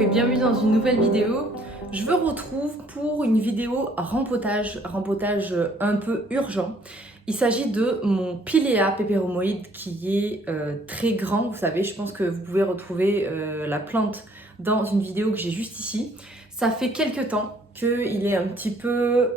et bienvenue dans une nouvelle vidéo. Je vous retrouve pour une vidéo rempotage un peu urgent. Il s'agit de mon Pilea peperomoide qui est très grand, vous savez, je pense que vous pouvez retrouver la plante dans une vidéo que j'ai juste ici. Ça fait quelques temps qu'il est un petit peu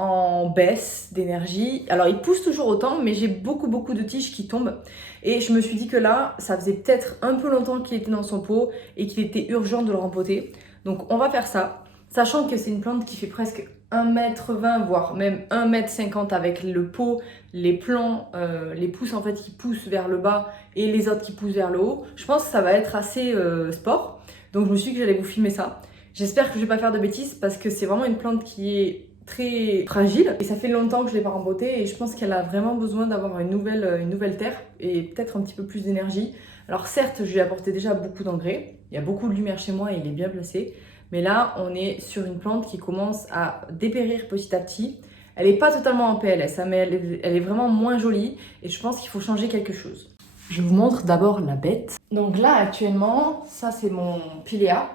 en baisse d'énergie. Alors il pousse toujours autant, mais j'ai beaucoup de tiges qui tombent. Et je me suis dit que là, ça faisait peut-être un peu longtemps qu'il était dans son pot et qu'il était urgent de le rempoter. Donc on va faire ça, sachant que c'est une plante qui fait presque 1,20 m, voire même 1,50 m avec le pot, les plants, les pousses en fait qui poussent vers le bas et les autres qui poussent vers le haut. Je pense que ça va être assez sport. Donc je me suis dit que j'allais vous filmer ça. J'espère que je vais pas faire de bêtises parce que c'est vraiment une plante qui est très fragile et ça fait longtemps que je l'ai pas rembotée et je pense qu'elle a vraiment besoin d'avoir une nouvelle terre et peut-être un petit peu plus d'énergie. Alors certes, je lui ai apporté déjà beaucoup d'engrais, il y a beaucoup de lumière chez moi et il est bien placé, mais là on est sur une plante qui commence à dépérir petit à petit. Elle n'est pas totalement en PLS, hein, mais elle est vraiment moins jolie et je pense qu'il faut changer quelque chose. Je vous montre d'abord la bête. Donc là actuellement, ça c'est mon Pilea.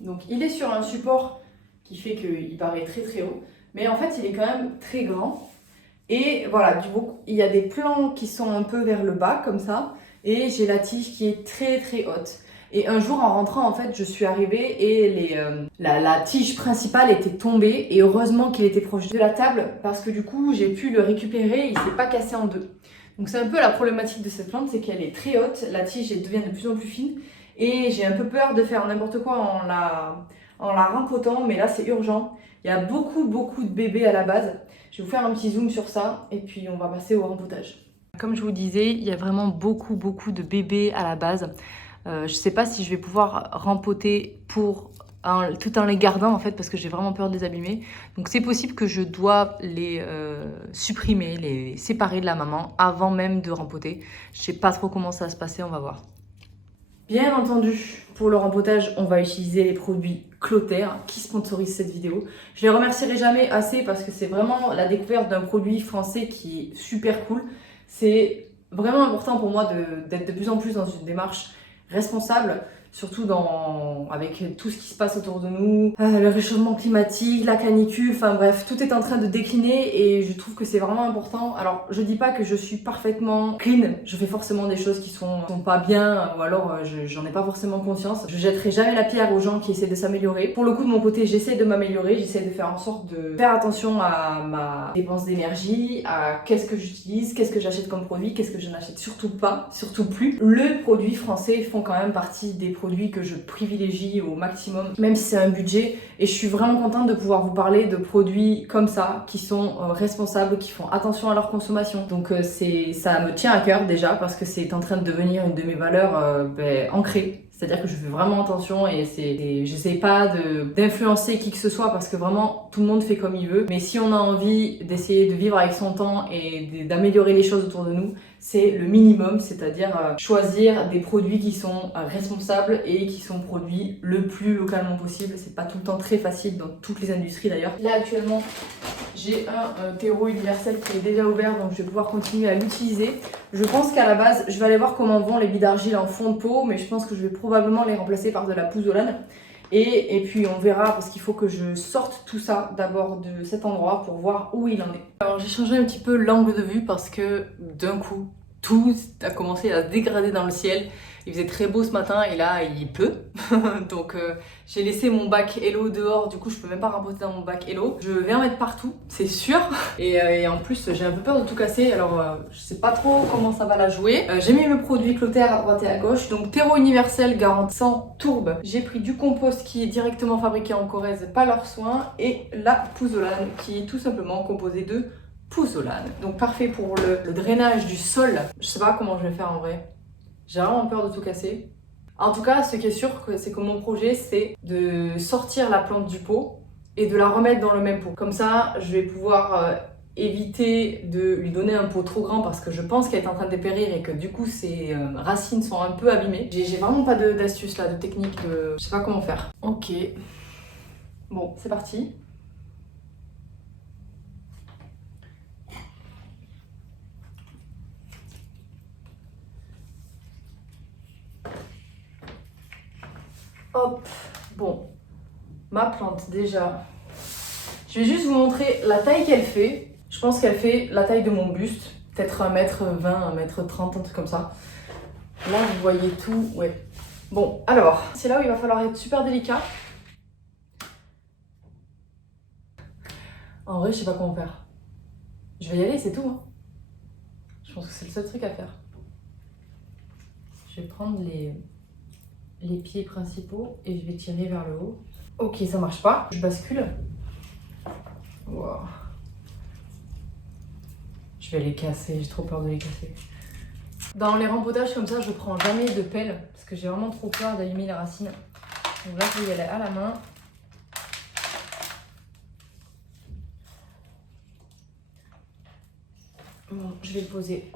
Donc il est sur un support qui fait qu'il paraît très haut, mais en fait il est quand même très grand. Et voilà, du coup, il y a des plants qui sont un peu vers le bas comme ça, et j'ai la tige qui est très haute. Et un jour en rentrant, en fait, je suis arrivée et la tige principale était tombée, et heureusement qu'il était proche de la table, parce que du coup j'ai pu le récupérer, il s'est pas cassé en deux. Donc c'est un peu la problématique de cette plante, c'est qu'elle est très haute, la tige elle devient de plus en plus fine, et j'ai un peu peur de faire n'importe quoi en la rempotant, mais là c'est urgent. Il y a beaucoup de bébés à la base. Je vais vous faire un petit zoom sur ça et puis on va passer au rempotage. Comme je vous disais, il y a vraiment beaucoup de bébés à la base. Je ne sais pas si je vais pouvoir rempoter tout en les gardant en fait parce que j'ai vraiment peur de les abîmer. Donc c'est possible que je doive les supprimer, les séparer de la maman avant même de rempoter. Je ne sais pas trop comment ça va se passer, on va voir. Bien entendu, pour le rempotage, on va utiliser les produits Clotaire qui sponsorisent cette vidéo. Je les remercierai jamais assez parce que c'est vraiment la découverte d'un produit français qui est super cool. C'est vraiment important pour moi d'être de plus en plus dans une démarche responsable, surtout avec tout ce qui se passe autour de nous, le réchauffement climatique, la canicule, enfin bref, tout est en train de décliner et je trouve que c'est vraiment important. Alors, je dis pas que je suis parfaitement clean, je fais forcément des choses qui sont pas bien ou alors j'en ai pas forcément conscience. Je jetterai jamais la pierre aux gens qui essaient de s'améliorer. Pour le coup, de mon côté, j'essaie de m'améliorer, j'essaie de faire en sorte de faire attention à ma dépense d'énergie, à qu'est-ce que j'utilise, qu'est-ce que j'achète comme produit, qu'est-ce que je n'achète surtout pas, surtout plus. Les produits français font quand même partie des produits que je privilégie au maximum, même si c'est un budget. Et je suis vraiment contente de pouvoir vous parler de produits comme ça, qui sont responsables, qui font attention à leur consommation. Donc ça me tient à cœur déjà, parce que c'est en train de devenir une de mes valeurs ancrées. C'est-à-dire que je fais vraiment attention et j'essaie pas d'influencer qui que ce soit parce que vraiment tout le monde fait comme il veut. Mais si on a envie d'essayer de vivre avec son temps et d'améliorer les choses autour de nous, c'est le minimum, c'est-à-dire choisir des produits qui sont responsables et qui sont produits le plus localement possible. C'est pas tout le temps très facile dans toutes les industries d'ailleurs. Là actuellement, j'ai un terreau universel qui est déjà ouvert, donc je vais pouvoir continuer à l'utiliser. Je pense qu'à la base, je vais aller voir comment vont les billes d'argile en fond de pot, mais je pense que je vais probablement les remplacer par de la pouzzolane. Et puis on verra, parce qu'il faut que je sorte tout ça d'abord de cet endroit pour voir où il en est. Alors j'ai changé un petit peu l'angle de vue parce que d'un coup, tout a commencé à se dégrader dans le ciel. Il faisait très beau ce matin et là il pleut. Donc j'ai laissé mon bac Hello dehors, du coup je peux même pas rempoter dans mon bac Hello. Je vais en mettre partout, c'est sûr. Et en plus j'ai un peu peur de tout casser, alors je sais pas trop comment ça va la jouer. J'ai mis mes produits Clotaire à droite et à gauche. Donc terreau universel garanti sans tourbe. J'ai pris du compost qui est directement fabriqué en Corrèze, pas leurs soins. Et la pouzzolane qui est tout simplement composée de pouzzolane. Donc parfait pour le drainage du sol. Je sais pas comment je vais faire en vrai. J'ai vraiment peur de tout casser. En tout cas, ce qui est sûr, c'est que mon projet, c'est de sortir la plante du pot et de la remettre dans le même pot. Comme ça, je vais pouvoir éviter de lui donner un pot trop grand parce que je pense qu'elle est en train de dépérir et que du coup, ses racines sont un peu abîmées. J'ai vraiment pas d'astuce là, de technique, je sais pas comment faire. Ok. Bon, c'est parti. Hop, bon, ma plante déjà. Je vais juste vous montrer la taille qu'elle fait. Je pense qu'elle fait la taille de mon buste, peut-être 1m20, 1m30, un truc comme ça. Là, vous voyez tout, ouais. Bon, alors, c'est là où il va falloir être super délicat. En vrai, je sais pas comment faire. Je vais y aller, c'est tout. Hein. Je pense que c'est le seul truc à faire. Je vais prendre les pieds principaux et je vais tirer vers le haut. Ok, ça marche pas. Je bascule. Wow. Je vais les casser, j'ai trop peur de les casser. Dans les rempotages comme ça, je prends jamais de pelle parce que j'ai vraiment trop peur d'allumer les racines. Donc là, je vais y aller à la main. Bon, je vais le poser.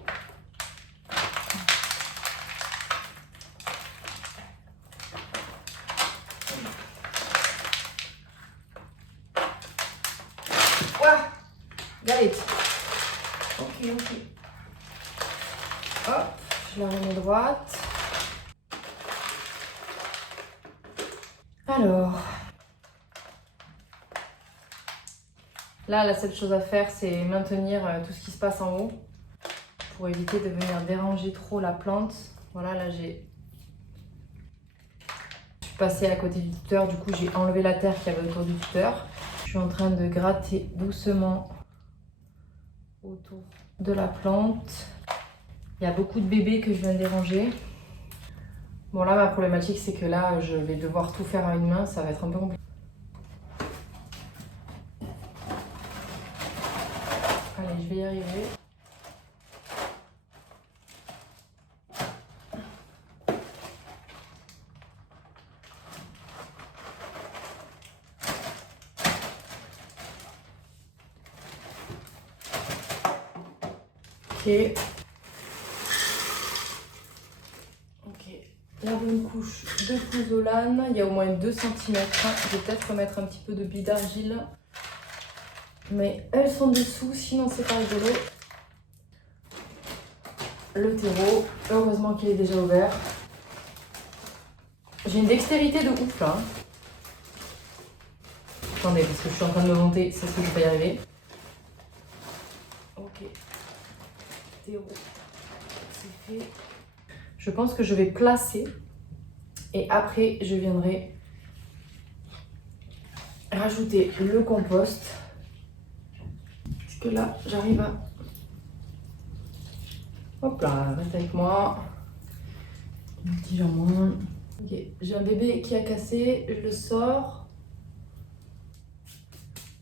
Ouah, galette. Ok, ok. Hop, je la remets droite. Alors, là, la seule chose à faire, c'est maintenir tout ce qui se passe en haut pour éviter de venir déranger trop la plante. Voilà, là, je suis passée à côté du tuteur, du coup, j'ai enlevé la terre qu'il y avait autour du tuteur. Je suis en train de gratter doucement autour de la plante. Il y a beaucoup de bébés que je viens de déranger. Bon, là, ma problématique, c'est que là, je vais devoir tout faire à une main, ça va être un peu compliqué. Allez, je vais y arriver. Ok. La bonne couche de pouzzolane, il y a au moins 2 cm. Je vais peut-être remettre un petit peu de billes d'argile. Mais elles sont dessous, sinon c'est pas rigolo. Le terreau, heureusement qu'il est déjà ouvert. J'ai une dextérité de ouf là. Attendez, parce que je suis en train de me monter, c'est ce que je vais y arriver. Ok. Terreau, c'est fait. Je pense que je vais placer et après je viendrai rajouter le compost. Parce que là, j'arrive à... Hop là, reste avec moi. Un petit jambon. Ok, j'ai un bébé qui a cassé, je le sors.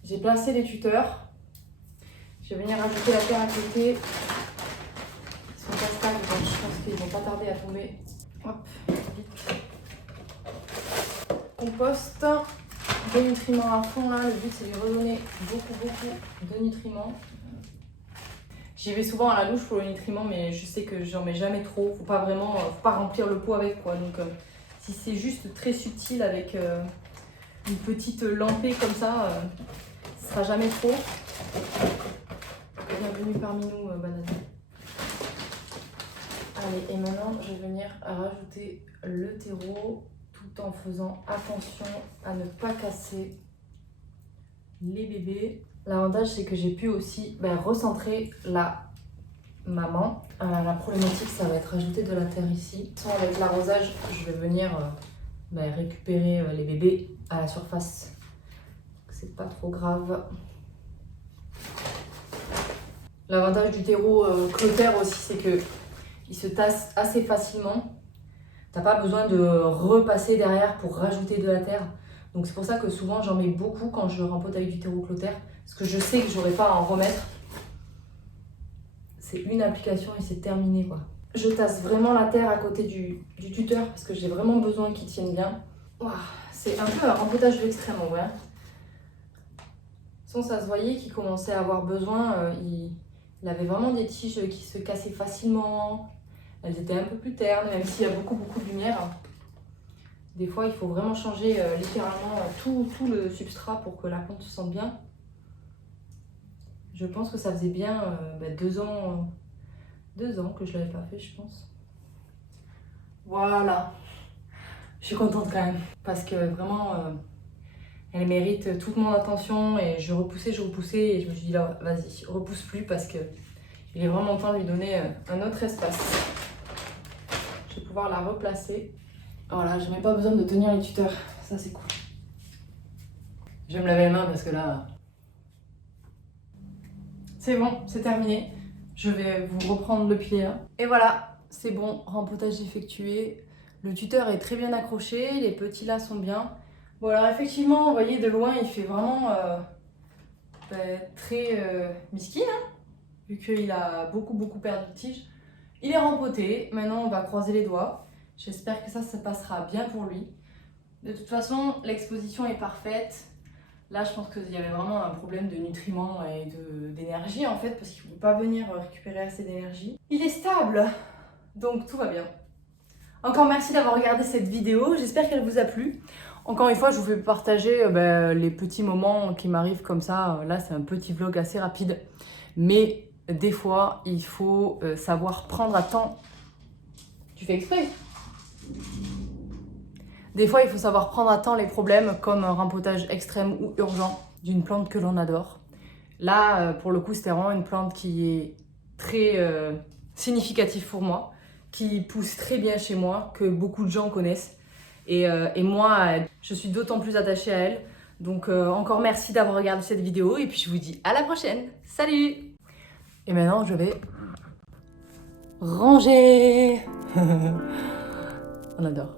J'ai placé les tuteurs. Je vais venir rajouter la terre à côté. Ils sont casse-tac, donc je pense qu'ils vont pas tarder à tomber. Hop, vite. Compost. Des nutriments à fond là. Le but c'est de lui redonner beaucoup de nutriments. J'y vais souvent à la louche pour le nutriment, mais je sais que j'en mets jamais trop. Faut pas remplir le pot avec quoi. Donc si c'est juste très subtil avec une petite lampée comme ça, ce sera jamais trop. Bienvenue parmi nous, banane. Allez, et maintenant je vais venir rajouter le terreau tout en faisant attention à ne pas casser les bébés. L'avantage c'est que j'ai pu aussi recentrer la maman. La problématique ça va être rajouter de la terre ici. Avec l'arrosage, je vais venir récupérer les bébés à la surface. C'est pas trop grave. L'avantage du terreau clotaire aussi, c'est que il se tasse assez facilement. T'as pas besoin de repasser derrière pour rajouter de la terre. Donc c'est pour ça que souvent j'en mets beaucoup quand je rempote avec du terreau clotaire. Parce que je sais que j'aurai pas à en remettre. C'est une application et c'est terminé quoi. Je tasse vraiment la terre à côté du tuteur parce que j'ai vraiment besoin qu'il tienne bien. Wow, c'est un peu un rempotage de l'extrême en vrai. Sans ça se voyait qu'il commençait à avoir besoin. Il avait vraiment des tiges qui se cassaient facilement. Elles étaient un peu plus ternes, même s'il y a beaucoup de lumière. Des fois, il faut vraiment changer littéralement tout le substrat pour que la plante se sente bien. Je pense que ça faisait bien 2 ans que je ne l'avais pas fait, je pense. Voilà. Je suis contente quand même parce que vraiment elle mérite toute mon attention et je repoussais et je me suis dit là vas-y repousse plus parce que il est vraiment temps de lui donner un autre espace. Je vais pouvoir la replacer. Voilà, je n'ai pas besoin de tenir les tuteurs, ça c'est cool. Je vais me laver les mains parce que là c'est bon, c'est terminé. Je vais vous reprendre le pied. Et voilà, c'est bon, rempotage effectué. Le tuteur est très bien accroché, les petits là sont bien. Bon alors effectivement, vous voyez de loin, il fait vraiment très miskin, hein, vu qu'il a beaucoup perdu de tige. Il est rempoté, maintenant on va croiser les doigts. J'espère que ça passera bien pour lui. De toute façon, l'exposition est parfaite. Là, je pense qu'il y avait vraiment un problème de nutriments et d'énergie en fait, parce qu'il ne peut pas venir récupérer assez d'énergie. Il est stable, donc tout va bien. Encore merci d'avoir regardé cette vidéo, j'espère qu'elle vous a plu. Encore une fois, je vous fais partager les petits moments qui m'arrivent comme ça. Là, c'est un petit vlog assez rapide, mais des fois, il faut savoir prendre à temps. Tu fais exprès? Des fois, il faut savoir prendre à temps les problèmes comme un rempotage extrême ou urgent d'une plante que l'on adore. Là, pour le coup, c'était vraiment une plante qui est très significative pour moi, qui pousse très bien chez moi, que beaucoup de gens connaissent. Et moi, je suis d'autant plus attachée à elle. Donc encore merci d'avoir regardé cette vidéo et puis je vous dis à la prochaine. Salut! Et maintenant, je vais ranger. On adore.